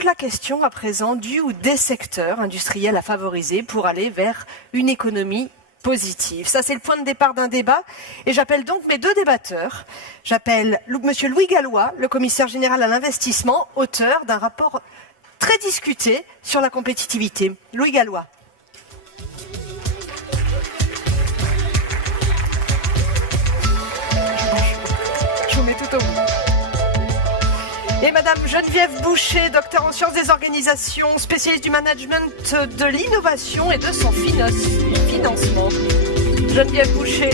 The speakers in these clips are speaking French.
donc la question à présent du ou des secteurs industriels à favoriser pour aller vers une économie positive. Ça, c'est le point de départ d'un débat. Et j'appelle donc mes deux débatteurs. J'appelle Monsieur Louis Gallois, le commissaire général à l'investissement, auteur d'un rapport très discuté sur la compétitivité. Louis Gallois. Je vous mets tout au bout. Et Madame Geneviève Boucher, docteur en sciences des organisations, spécialiste du management de l'innovation et de son financement. Geneviève Boucher.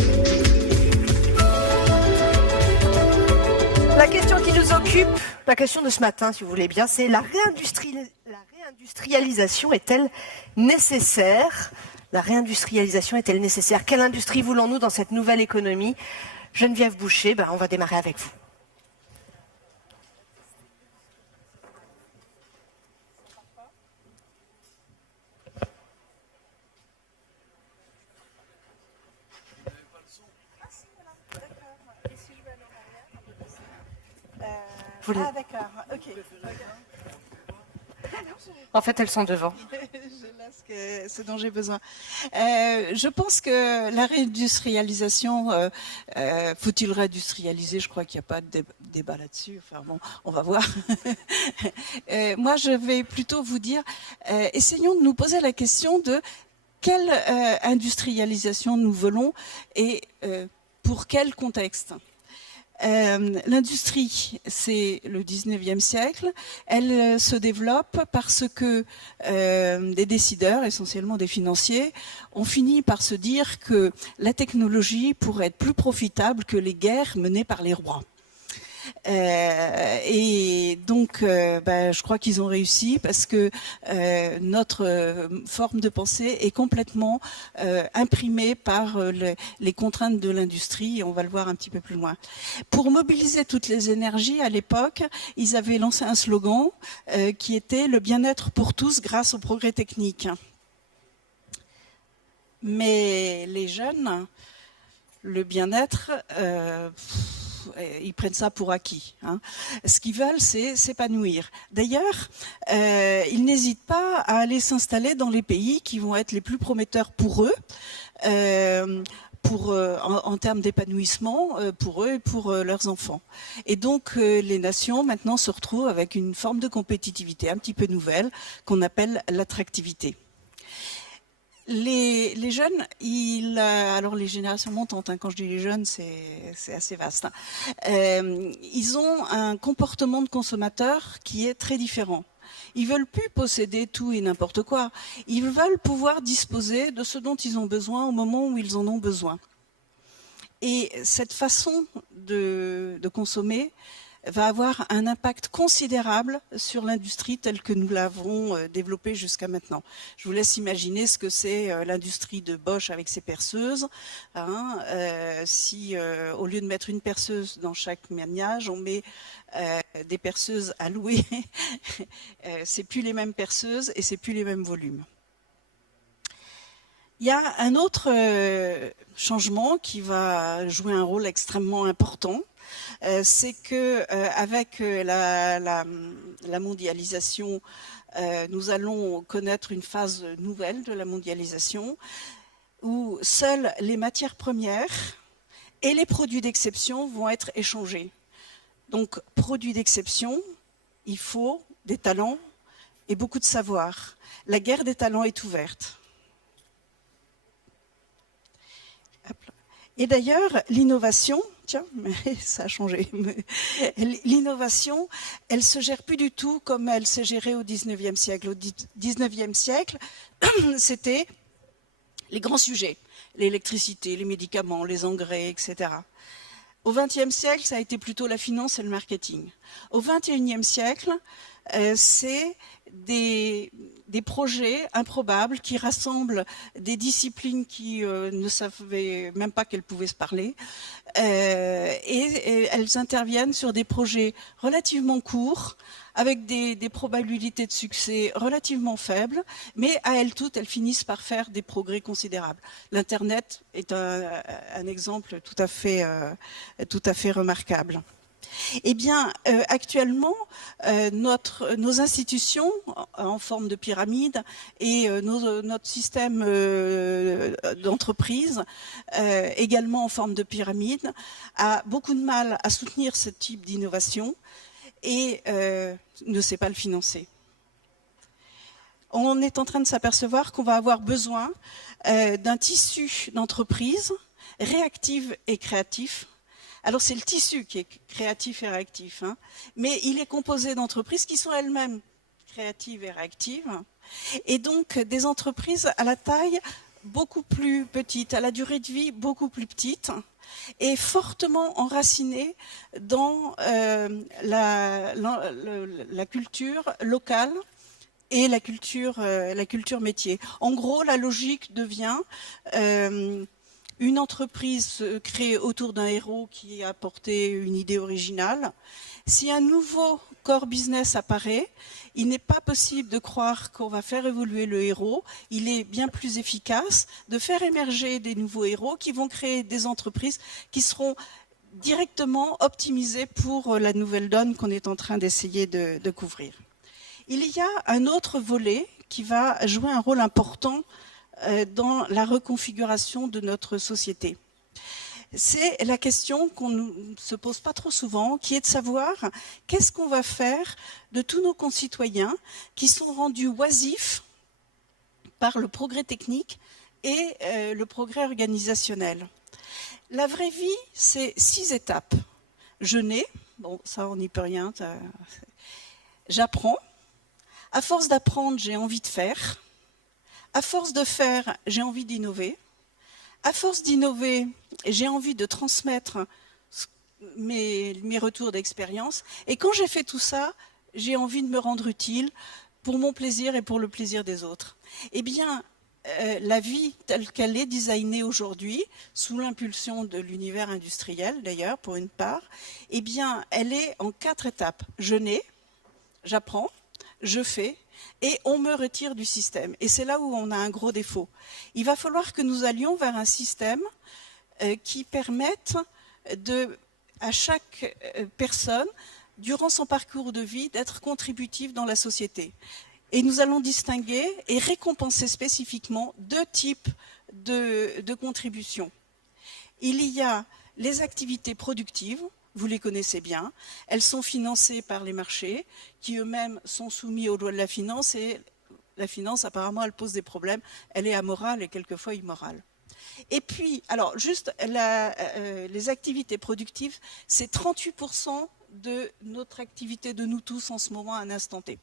La question qui nous occupe, la question de ce matin, si vous voulez bien, c'est la réindustrialisation est-elle nécessaire? La réindustrialisation est-elle nécessaire? Quelle industrie voulons-nous dans cette nouvelle économie? Geneviève Boucher, on va démarrer avec vous. Ah d'accord, ok. En fait, elles sont devant. Je laisse ce dont j'ai besoin. Je pense que la réindustrialisation, faut-il réindustrialiser? Je crois qu'il n'y a pas de débat là-dessus. Enfin bon, on va voir. Moi, je vais plutôt vous dire, essayons de nous poser la question de quelle industrialisation nous voulons et pour quel contexte. L'industrie, c'est le 19e siècle. Elle se développe parce que des décideurs, essentiellement des financiers, ont fini par se dire que la technologie pourrait être plus profitable que les guerres menées par les rois. Et donc, je crois qu'ils ont réussi parce que notre forme de pensée est complètement imprimée par les contraintes de l'industrie, et on va le voir un petit peu plus loin. Pour mobiliser toutes les énergies, à l'époque, ils avaient lancé un slogan qui était « Le bien-être pour tous grâce au progrès technique ». Mais les jeunes, le bien-être... ils prennent ça pour acquis. Hein. Ce qu'ils veulent, c'est s'épanouir. D'ailleurs, ils n'hésitent pas à aller s'installer dans les pays qui vont être les plus prometteurs pour eux, en termes d'épanouissement, pour eux et pour leurs enfants. Et donc, les nations, maintenant, se retrouvent avec une forme de compétitivité un petit peu nouvelle, qu'on appelle l'attractivité. Les jeunes, alors les générations montantes, hein, quand je dis les jeunes, c'est assez vaste. Hein. Ils ont un comportement de consommateur qui est très différent. Ils veulent plus posséder tout et n'importe quoi. Ils veulent pouvoir disposer de ce dont ils ont besoin au moment où ils en ont besoin. Et cette façon de consommer va avoir un impact considérable sur l'industrie telle que nous l'avons développée jusqu'à maintenant. Je vous laisse imaginer ce que c'est l'industrie de Bosch avec ses perceuses. Hein, si au lieu de mettre une perceuse dans chaque ménage, on met des perceuses à louer, c'est plus les mêmes perceuses et c'est plus les mêmes volumes. Il y a un autre changement qui va jouer un rôle extrêmement important. C'est que avec la mondialisation, nous allons connaître une phase nouvelle de la mondialisation où seules les matières premières et les produits d'exception vont être échangés. Donc, produits d'exception, il faut des talents et beaucoup de savoir. La guerre des talents est ouverte. Et d'ailleurs, l'innovation, tiens, mais ça a changé. L'innovation, elle se gère plus du tout comme elle s'est gérée au 19e siècle. Au 19e siècle, c'était les grands sujets, l'électricité, les médicaments, les engrais, etc. Au 20e siècle, ça a été plutôt la finance et le marketing. Au 21e siècle, c'est des projets improbables qui rassemblent des disciplines qui ne savaient même pas qu'elles pouvaient se parler et elles interviennent sur des projets relativement courts avec des probabilités de succès relativement faibles, mais à elles toutes, elles finissent par faire des progrès considérables. L'Internet est un exemple tout à fait remarquable. Eh bien, actuellement, nos institutions en forme de pyramide et notre système d'entreprise, également en forme de pyramide, a beaucoup de mal à soutenir ce type d'innovation et ne sait pas le financer. On est en train de s'apercevoir qu'on va avoir besoin d'un tissu d'entreprise réactif et créatif. Alors c'est le tissu qui est créatif et réactif, hein, mais il est composé d'entreprises qui sont elles-mêmes créatives et réactives, et donc des entreprises à la taille beaucoup plus petite, à la durée de vie beaucoup plus petite, et fortement enracinées dans la culture locale et la culture métier. En gros, la logique devient une entreprise créée autour d'un héros qui a apporté une idée originale. Si un nouveau core business apparaît, il n'est pas possible de croire qu'on va faire évoluer le héros. Il est bien plus efficace de faire émerger des nouveaux héros qui vont créer des entreprises qui seront directement optimisées pour la nouvelle donne qu'on est en train d'essayer de couvrir. Il y a un autre volet qui va jouer un rôle important dans la reconfiguration de notre société. C'est la question qu'on ne se pose pas trop souvent, qui est de savoir qu'est-ce qu'on va faire de tous nos concitoyens qui sont rendus oisifs par le progrès technique et le progrès organisationnel. La vraie vie, c'est 6 étapes. Je nais, bon ça on n'y peut rien, j'apprends, à force d'apprendre j'ai envie de faire, à force de faire, j'ai envie d'innover. À force d'innover, j'ai envie de transmettre mes retours d'expérience. Et quand j'ai fait tout ça, j'ai envie de me rendre utile pour mon plaisir et pour le plaisir des autres. Eh bien, la vie telle qu'elle est designée aujourd'hui, sous l'impulsion de l'univers industriel d'ailleurs, pour une part, eh bien, elle est en 4 étapes. Je nais, j'apprends, je fais, et on me retire du système. Et c'est là où on a un gros défaut. Il va falloir que nous allions vers un système qui permette à chaque personne, durant son parcours de vie, d'être contributive dans la société. Et nous allons distinguer et récompenser spécifiquement 2 types de contributions. Il y a les activités productives, vous les connaissez bien, elles sont financées par les marchés, qui eux-mêmes sont soumis aux lois de la finance, et la finance, apparemment, elle pose des problèmes, elle est amorale et quelquefois immorale. Et puis, alors, juste, les activités productives, c'est 38% de notre activité de nous tous en ce moment, à un instant T.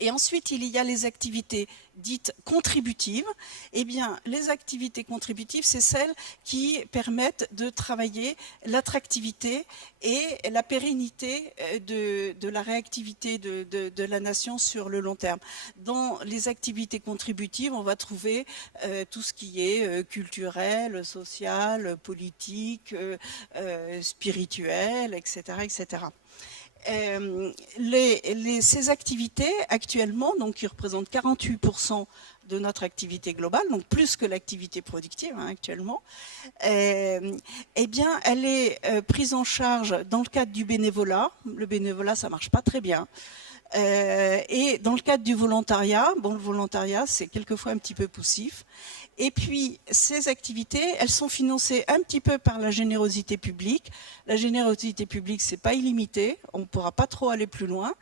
Et ensuite, il y a les activités dites contributives. Eh bien, les activités contributives, c'est celles qui permettent de travailler l'attractivité et la pérennité de la réactivité de la nation sur le long terme. Dans les activités contributives, on va trouver tout ce qui est culturel, social, politique, spirituel, etc., etc. Ces activités actuellement, donc qui représentent 48% de notre activité globale, donc plus que l'activité productive hein, actuellement, eh bien, elle est prise en charge dans le cadre du bénévolat. Le bénévolat, ça marche pas très bien. Et dans le cadre du volontariat, bon, le volontariat, c'est quelquefois un petit peu poussif. Et puis, ces activités, elles sont financées un petit peu par la générosité publique. La générosité publique, c'est pas illimité, on ne pourra pas trop aller plus loin.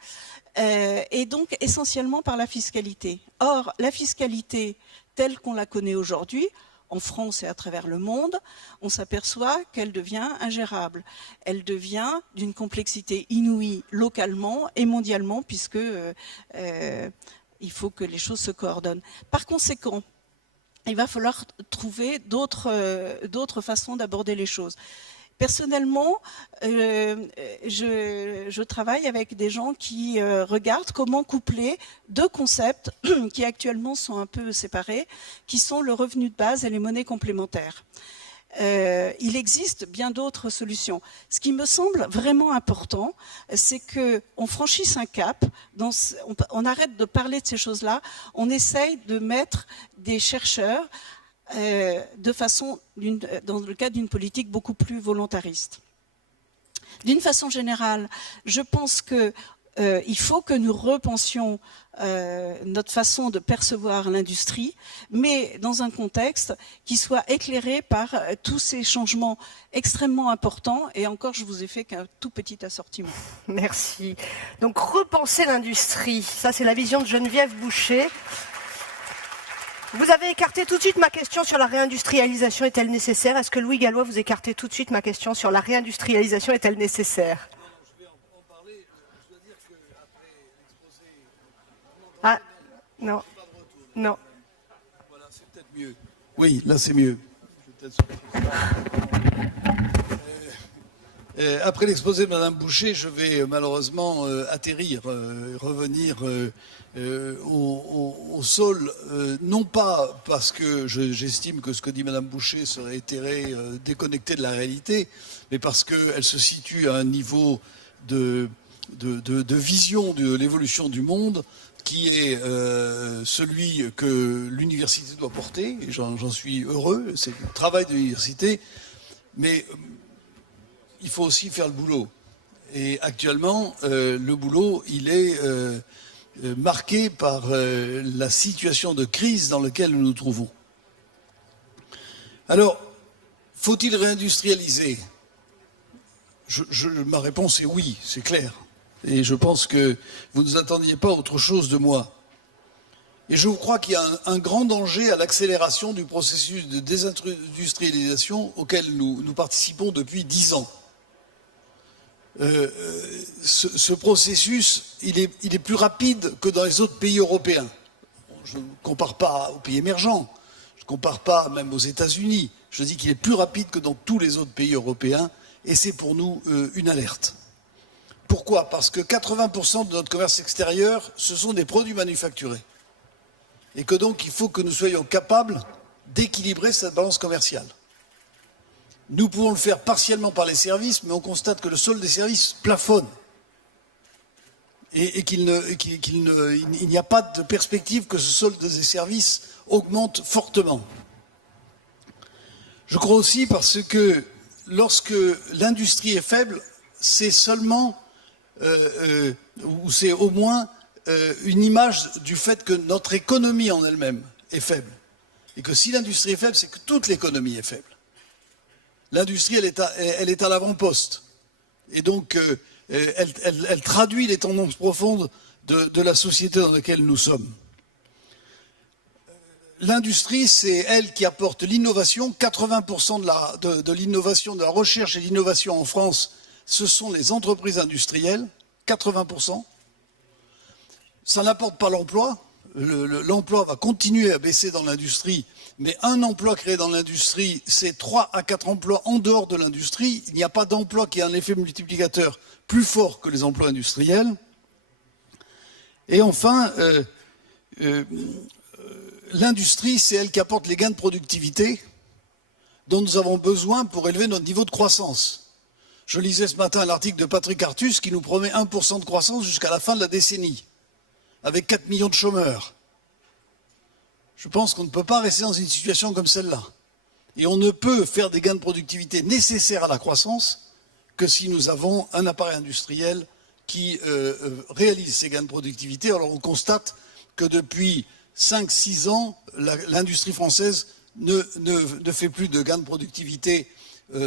Et donc, essentiellement par la fiscalité. Or, la fiscalité telle qu'on la connaît aujourd'hui, en France et à travers le monde, on s'aperçoit qu'elle devient ingérable. Elle devient d'une complexité inouïe localement et mondialement, puisque il faut que les choses se coordonnent. Par conséquent, il va falloir trouver d'autres façons d'aborder les choses. Personnellement, je travaille avec des gens qui regardent comment coupler 2 concepts qui actuellement sont un peu séparés, qui sont le revenu de base et les monnaies complémentaires. Il existe bien d'autres solutions. Ce qui me semble vraiment important, c'est qu'on franchisse un cap, on arrête de parler de ces choses-là, on essaye de mettre des chercheurs de façon, dans le cadre d'une politique beaucoup plus volontariste. D'une façon générale, je pense que il faut que nous repensions notre façon de percevoir l'industrie, mais dans un contexte qui soit éclairé par tous ces changements extrêmement importants. Et encore, je vous ai fait qu'un tout petit assortiment. Merci. Donc, repenser l'industrie, ça c'est la vision de Geneviève Boucher. Vous avez écarté tout de suite ma question sur la réindustrialisation est-elle nécessaire? Est-ce que Louis Gallois, vous écartez tout de suite ma question sur la réindustrialisation est-elle nécessaire? Je vais en parler. Je dois dire qu'après l'exposé... Ah, non. Non. Voilà, c'est peut-être mieux. Oui, là c'est mieux. Je vais peut-être... Après l'exposé de Madame Boucher, je vais malheureusement atterrir, revenir au sol, non pas parce que j'estime que ce que dit Madame Boucher serait éthéré, déconnecté de la réalité, mais parce qu'elle se situe à un niveau de vision de l'évolution du monde qui est celui que l'université doit porter, et j'en suis heureux, c'est le travail de l'université, mais il faut aussi faire le boulot. Et actuellement, le boulot, il est marqué par la situation de crise dans laquelle nous nous trouvons. Alors, faut-il réindustrialiser? Ma réponse est oui, c'est clair. Et je pense que vous ne vous attendiez pas à autre chose de moi. Et je crois qu'il y a un grand danger à l'accélération du processus de désindustrialisation auquel nous participons depuis 10 ans. Ce processus, il est plus rapide que dans les autres pays européens. Je ne compare pas aux pays émergents, je ne compare pas même aux États-Unis. Je dis qu'il est plus rapide que dans tous les autres pays européens, et c'est pour nous une alerte. Pourquoi? Parce que 80% de notre commerce extérieur, ce sont des produits manufacturés. Et que donc, il faut que nous soyons capables d'équilibrer cette balance commerciale. Nous pouvons le faire partiellement par les services, mais on constate que le solde des services plafonne. Et qu'il n'y a pas de perspective que ce solde des services augmente fortement. Je crois aussi parce que lorsque l'industrie est faible, c'est seulement, ou c'est au moins une image du fait que notre économie en elle-même est faible. Et que si l'industrie est faible, c'est que toute l'économie est faible. L'industrie, elle est à l'avant-poste. Et donc, elle traduit les tendances profondes de la société dans laquelle nous sommes. L'industrie, c'est elle qui apporte l'innovation. 80% de l'innovation, de la recherche et de l'innovation en France, ce sont les entreprises industrielles. 80%. Ça n'apporte pas l'emploi. L'emploi va continuer à baisser dans l'industrie, mais un emploi créé dans l'industrie, c'est 3 à 4 emplois en dehors de l'industrie. Il n'y a pas d'emploi qui a un effet multiplicateur plus fort que les emplois industriels. Et enfin, l'industrie, c'est elle qui apporte les gains de productivité dont nous avons besoin pour élever notre niveau de croissance. Je lisais ce matin l'article de Patrick Artus qui nous promet 1% de croissance jusqu'à la fin de la décennie, avec 4 millions de chômeurs. Je pense qu'on ne peut pas rester dans une situation comme celle-là. Et on ne peut faire des gains de productivité nécessaires à la croissance que si nous avons un appareil industriel qui réalise ces gains de productivité. Alors on constate que depuis 5-6 ans, l'industrie française ne fait plus de gains de productivité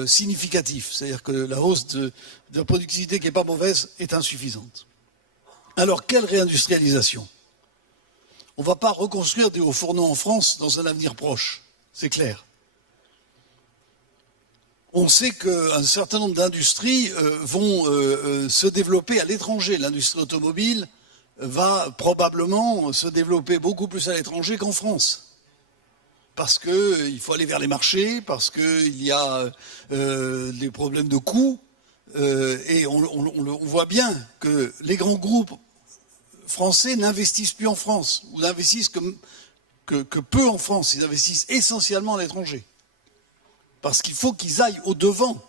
significatifs. C'est-à-dire que la hausse de la productivité, qui n'est pas mauvaise, est insuffisante. Alors, quelle réindustrialisation? On ne va pas reconstruire des hauts fourneaux en France dans un avenir proche, c'est clair. On sait qu'un certain nombre d'industries vont se développer à l'étranger. L'industrie automobile va probablement se développer beaucoup plus à l'étranger qu'en France. Parce qu'il faut aller vers les marchés, parce qu'il y a des problèmes de coûts, et on voit bien que les grands groupes français n'investissent plus en France, ou n'investissent que peu en France, ils investissent essentiellement à l'étranger. Parce qu'il faut qu'ils aillent au-devant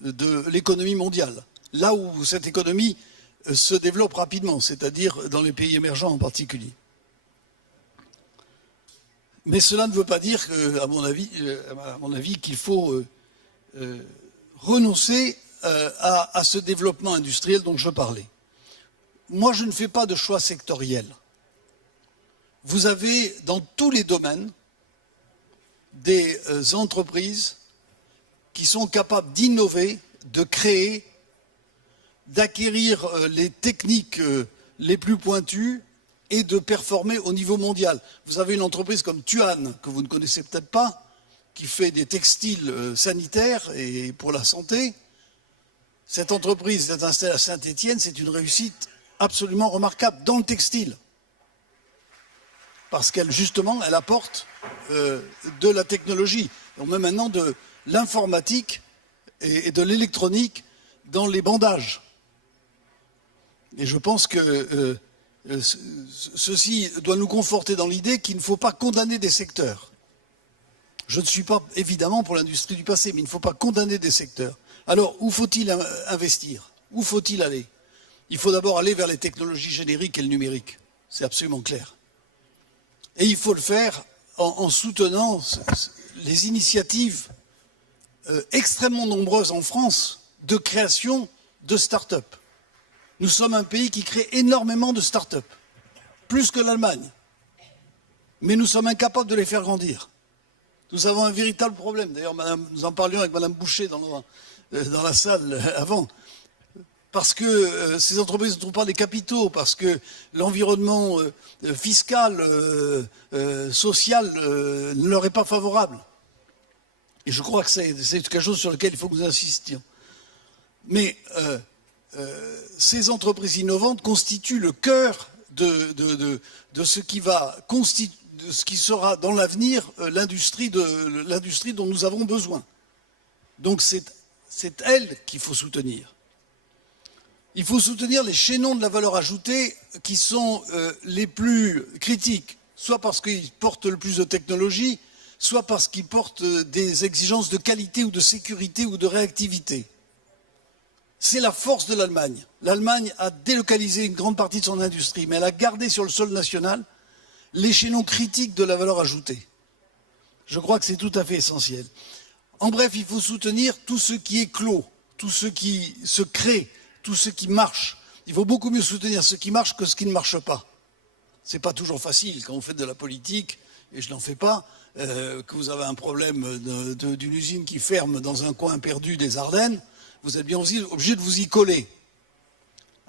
de l'économie mondiale, là où cette économie se développe rapidement, c'est-à-dire dans les pays émergents en particulier. Mais cela ne veut pas dire, à mon avis, qu'il faut renoncer à ce développement industriel dont je parlais. Moi, je ne fais pas de choix sectoriel. Vous avez dans tous les domaines des entreprises qui sont capables d'innover, de créer, d'acquérir les techniques les plus pointues et de performer au niveau mondial. Vous avez une entreprise comme Tuan, que vous ne connaissez peut-être pas, qui fait des textiles sanitaires et pour la santé. Cette entreprise est installée à Saint-Étienne, c'est une réussite absolument remarquable dans le textile. Parce qu'elle, justement, elle apporte de la technologie. On met maintenant de l'informatique et de l'électronique dans les bandages. Et je pense que ceci doit nous conforter dans l'idée qu'il ne faut pas condamner des secteurs. Je ne suis pas évidemment pour l'industrie du passé, mais il ne faut pas condamner des secteurs. Alors, où faut-il investir? Où faut-il aller? Il faut d'abord aller vers les technologies génériques et le numérique. C'est absolument clair. Et il faut le faire en soutenant les initiatives extrêmement nombreuses en France de création de start-up. Nous sommes un pays qui crée énormément de start-up, plus que l'Allemagne. Mais nous sommes incapables de les faire grandir. Nous avons un véritable problème. D'ailleurs, nous en parlions avec Madame Boucher dans la salle avant. Parce que ces entreprises ne trouvent pas les capitaux, parce que l'environnement fiscal, social ne leur est pas favorable. Et je crois que c'est quelque chose sur lequel il faut que nous insistions. Mais ces entreprises innovantes constituent le cœur de ce qui sera dans l'avenir l'industrie dont nous avons besoin. Donc c'est elle qu'il faut soutenir. Il faut soutenir les chaînons de la valeur ajoutée qui sont les plus critiques, soit parce qu'ils portent le plus de technologie, soit parce qu'ils portent des exigences de qualité ou de sécurité ou de réactivité. C'est la force de l'Allemagne. L'Allemagne a délocalisé une grande partie de son industrie, mais elle a gardé sur le sol national les chaînons critiques de la valeur ajoutée. Je crois que c'est tout à fait essentiel. En bref, il faut soutenir tout ce qui est clos, tout ce qui se crée, tout ce qui marche. Il faut beaucoup mieux soutenir ce qui marche que ce qui ne marche pas. C'est pas toujours facile quand vous faites de la politique, et je n'en fais pas, que vous avez un problème d'une usine qui ferme dans un coin perdu des Ardennes, vous êtes bien obligé de vous y coller.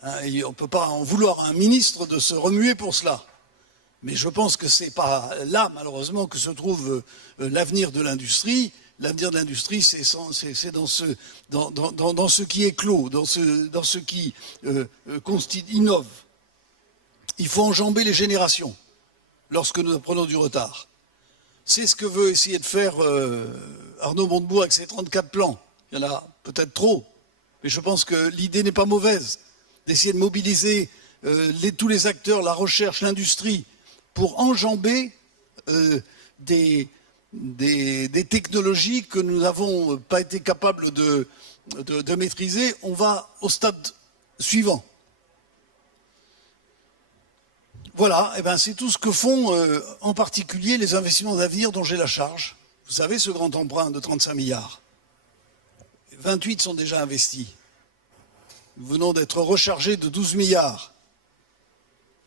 Hein, et on ne peut pas en vouloir à un ministre de se remuer pour cela. Mais je pense que ce n'est pas là, malheureusement, que se trouve l'avenir de l'industrie. L'avenir de l'industrie, c'est dans ce qui est clos, dans ce qui innove. Il faut enjamber les générations lorsque nous prenons du retard. C'est ce que veut essayer de faire Arnaud Montebourg avec ses 34 plans. Il y en a peut-être trop, mais je pense que l'idée n'est pas mauvaise d'essayer de mobiliser tous les acteurs, la recherche, l'industrie, pour enjamber des technologies que nous n'avons pas été capables de maîtriser. On va au stade suivant. Voilà, et ben c'est tout ce que font en particulier les investissements d'avenir dont j'ai la charge. Vous savez, ce grand emprunt de 35 milliards. 28 sont déjà investis. Nous venons d'être rechargés de 12 milliards.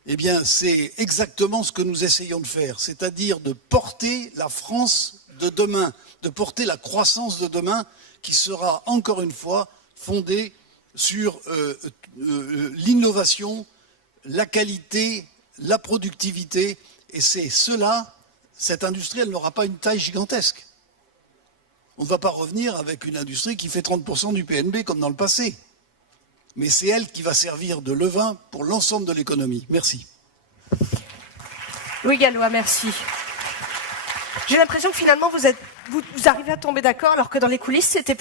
Eh bien, c'est exactement ce que nous essayons de faire, c'est-à-dire de porter la France de demain, de porter la croissance de demain qui sera, encore une fois, fondée sur l'innovation, la qualité, la productivité. Et c'est cela, cette industrie, elle n'aura pas une taille gigantesque. On ne va pas revenir avec une industrie qui fait 30% du PNB comme dans le passé. Mais c'est elle qui va servir de levain pour l'ensemble de l'économie. Merci. Louis Gallois, merci. J'ai l'impression que finalement vous arrivez à tomber d'accord, alors que dans les coulisses c'était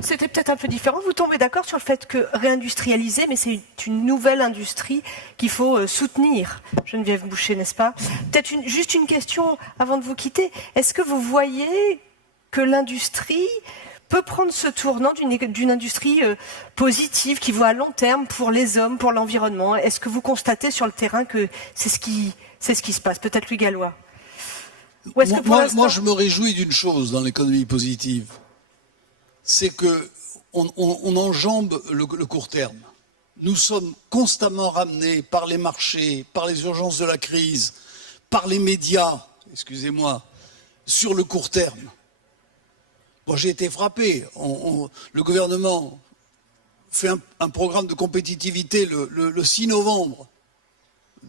c'était peut-être un peu différent. Vous tombez d'accord sur le fait que réindustrialiser, mais c'est une nouvelle industrie qu'il faut soutenir. Geneviève Boucher, n'est-ce pas? Peut-être juste une question avant de vous quitter. Est-ce que vous voyez que l'industrie peut prendre ce tournant d'une industrie positive qui voit à long terme pour les hommes, pour l'environnement? Est-ce que vous constatez sur le terrain que c'est ce qui se passe? Peut-être Louis Gallois. Moi, je me réjouis d'une chose dans l'économie positive. c'est que on enjambe le court terme. Nous sommes constamment ramenés par les marchés, par les urgences de la crise, par les médias, excusez-moi, sur le court terme. Moi, j'ai été frappé. Le gouvernement fait un programme de compétitivité le 6 novembre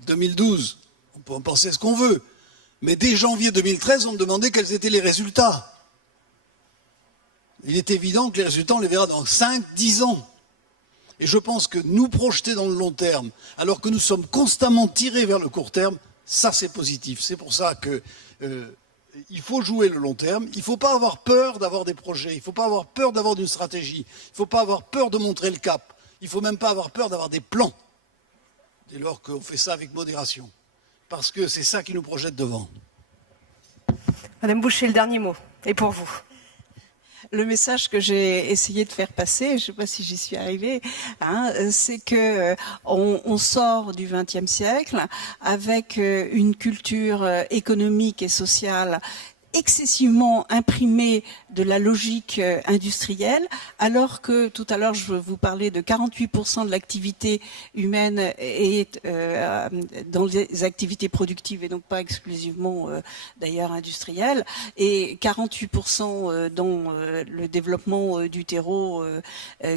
2012. On peut en penser ce qu'on veut. Mais dès janvier 2013, on me demandait quels étaient les résultats. Il est évident que les résultats, on les verra dans 5-10 ans. Et je pense que nous projeter dans le long terme, alors que nous sommes constamment tirés vers le court terme, ça c'est positif. C'est pour ça que il faut jouer le long terme. Il ne faut pas avoir peur d'avoir des projets. Il ne faut pas avoir peur d'avoir une stratégie. Il ne faut pas avoir peur de montrer le cap. Il ne faut même pas avoir peur d'avoir des plans. Dès lors qu'on fait ça avec modération. Parce que c'est ça qui nous projette devant. Madame Boucher, le dernier mot. Et pour vous? Le message que j'ai essayé de faire passer, je ne sais pas si j'y suis arrivée, c'est que on sort du XXe siècle avec une culture économique et sociale excessivement imprimée de la logique industrielle, alors que tout à l'heure je vous parlais de 48% de l'activité humaine est dans les activités productives et donc pas exclusivement d'ailleurs industrielles, et 48% dans le développement du terreau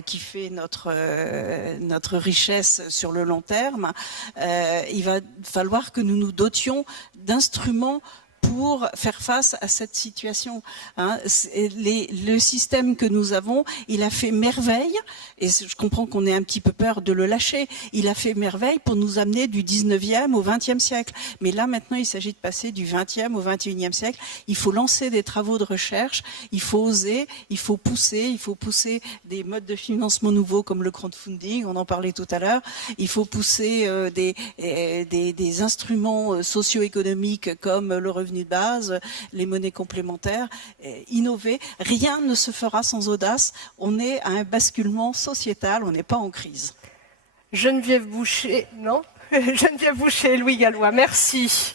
qui fait notre richesse sur le long terme. Il va falloir que nous nous dotions d'instruments pour faire face à cette situation. Le système que nous avons, il a fait merveille, et je comprends qu'on ait un petit peu peur de le lâcher, il a fait merveille pour nous amener du 19e au 20e siècle. Mais là, maintenant, il s'agit de passer du 20e au 21e siècle. Il faut lancer des travaux de recherche, il faut oser, il faut pousser des modes de financement nouveaux comme le crowdfunding, on en parlait tout à l'heure, il faut pousser des instruments socio-économiques comme le revenu de base, les monnaies complémentaires, innover. Rien ne se fera sans audace. On est à un basculement sociétal, on n'est pas en crise. Geneviève Boucher, non Geneviève Boucher, Louis Gallois, merci.